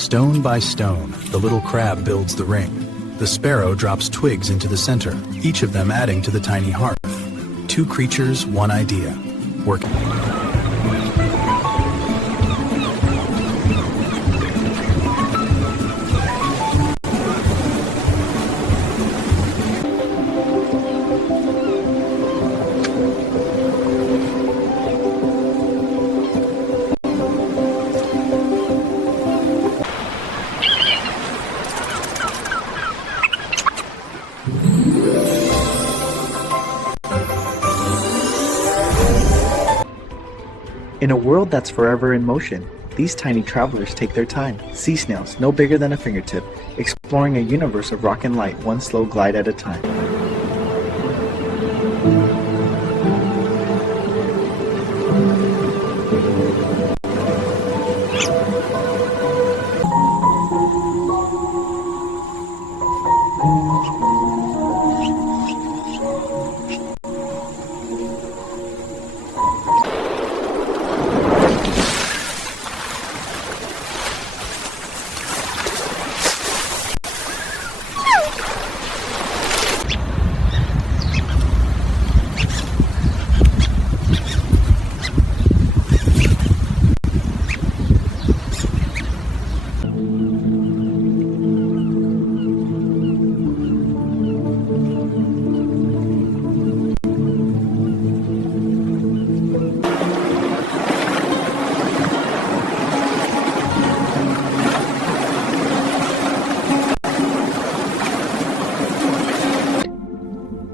Stone by stone, the little crab builds the ring. The sparrow drops twigs into the center, each of them adding to the tiny hearth. Two creatures, one idea. Working. In a world that's forever in motion, these tiny travelers take their time, sea snails no bigger than a fingertip, exploring a universe of rock and light one slow glide at a time.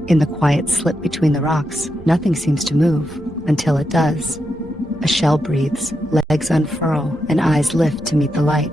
In the quiet slip between the rocks, nothing seems to move, until it does. A shell breathes, legs unfurl, and eyes lift to meet the light.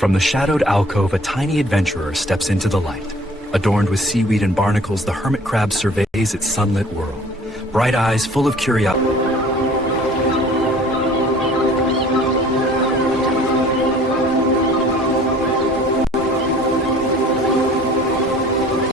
From the shadowed alcove, a tiny adventurer steps into the light. Adorned with seaweed and barnacles, the hermit crab surveys its sunlit world. Bright eyes full of curiosity.